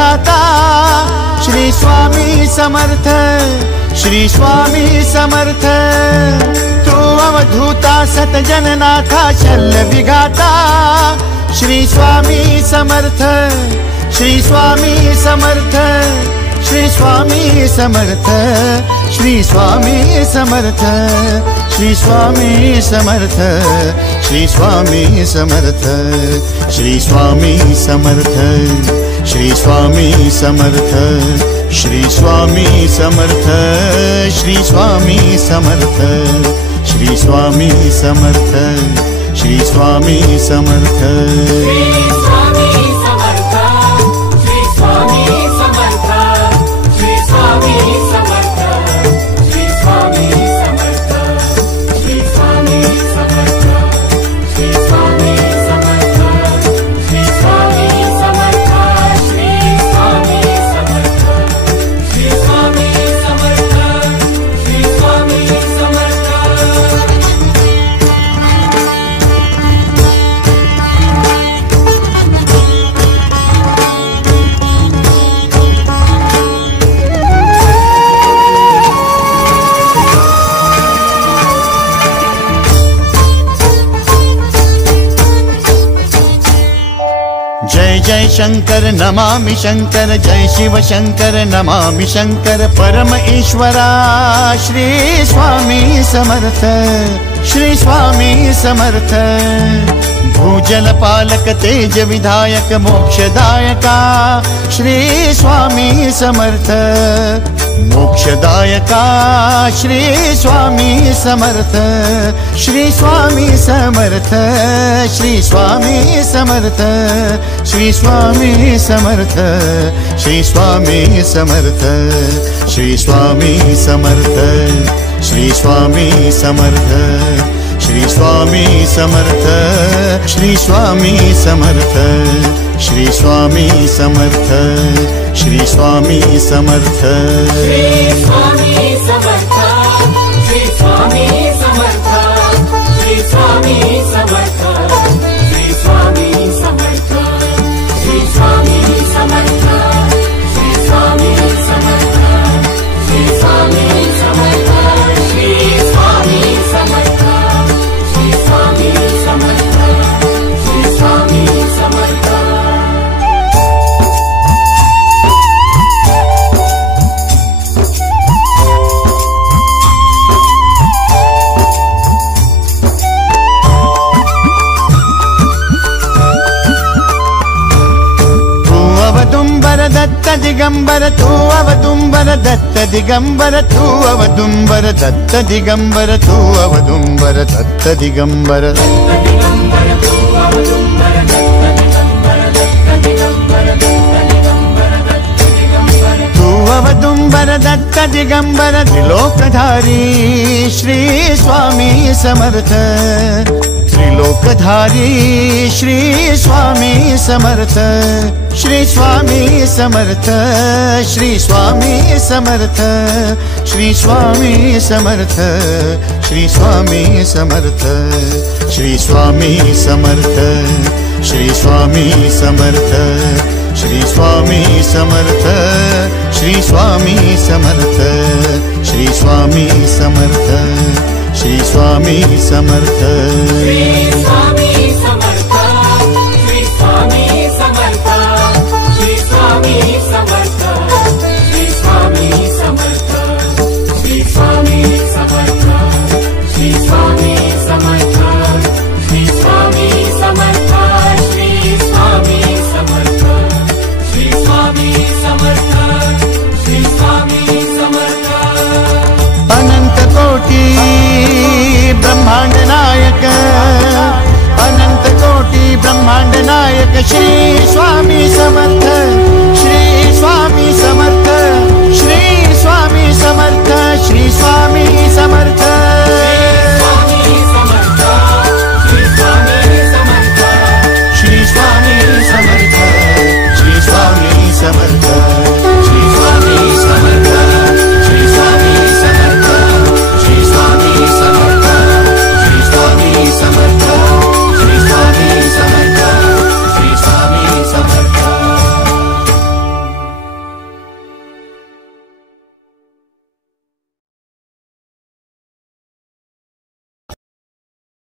विधाता श्री स्वामी समर्थ, श्री स्वामी समर्थ। तू अवधूता सतजननाथा शल्य विघाता श्री स्वामी समर्थ, श्री स्वामी समर्थ, श्री स्वामी समर्थ, श्री स्वामी समर्थ, श्री स्वामी समर्थ, श्री स्वामी समर्थ, श्री स्वामी समर्थ, श्री स्वामी समर्थ, श्री स्वामी समर्थ, श्री स्वामी समर्थ, श्री स्वामी समर्थ, श्री स्वामी समर्थ। जय जय शंकर नमामि शंकर, जय शिव शंकर नमामि शंकर। परम ईश्वरा श्री स्वामी समर्थ, श्री स्वामी समर्थ। भूजल पालक तेज विधायक मोक्षदायका श्री स्वामी समर्थ, मोक्षदायका श्री स्वामी समर्थ, श्री स्वामी समर्थ, श्री स्वामी समर्थ, श्री स्वामी समर्थ, श्री स्वामी समर्थ, श्री स्वामी समर्थ, श्री स्वामी समर्थ, श्री स्वामी समर्थ, श्री स्वामी समर्थ, श्री स्वामी समर्थ, श्री स्वामी समर्थ। श्री स्वामी समर्थ, श्री स्वामी समर्थ, श्री स्वामी समर्थ, श्री स्वामी समर्थ, श्री स्वामी समर्थ, श्री स्वामी समर्थ, श्री स्वामी समर्थ, श्री स्वामी समर्थ, श्री स्वामी समर्थ, श्री स्वामी समर्थ। दत्त दिगंबर तू अवदुंबर दत्त दिगंबर तू अवदुंबर दत्त दिगंबर तू अवदुंबर दत्त दिगंबर। तू अवदुंबर दत्त दिगंबर त्रिलोकधारी श्री स्वामी समर्थ, त्रिलोकधारी श्री स्वामी समर्थ, श्री स्वामी समर्थ, श्री स्वामी समर्थ, श्री स्वामी समर्थ, श्री स्वामी समर्थ, श्री स्वामी समर्थ, श्री स्वामी समर्थ, श्री स्वामी समर्थ, श्री स्वामी समर्थ, श्री स्वामी समर्थ, श्री स्वामी समर्थ। श्री स्वामी समर्थ, श्री स्वामी समर्थ, श्री स्वामी समर्थ, श्री स्वामी समर्थ, श्री स्वामी समर्थ, श्री स्वामी समर्थ, श्री स्वामी समर्थ, श्री स्वामी समर्थ, श्री स्वामी समर्थ, श्री स्वामी समर्थ। अनंत कोटि ब्रह्मांड नायक, अनंत कोटि ब्रह्मांड नायक श्री स्वामी समर्थ।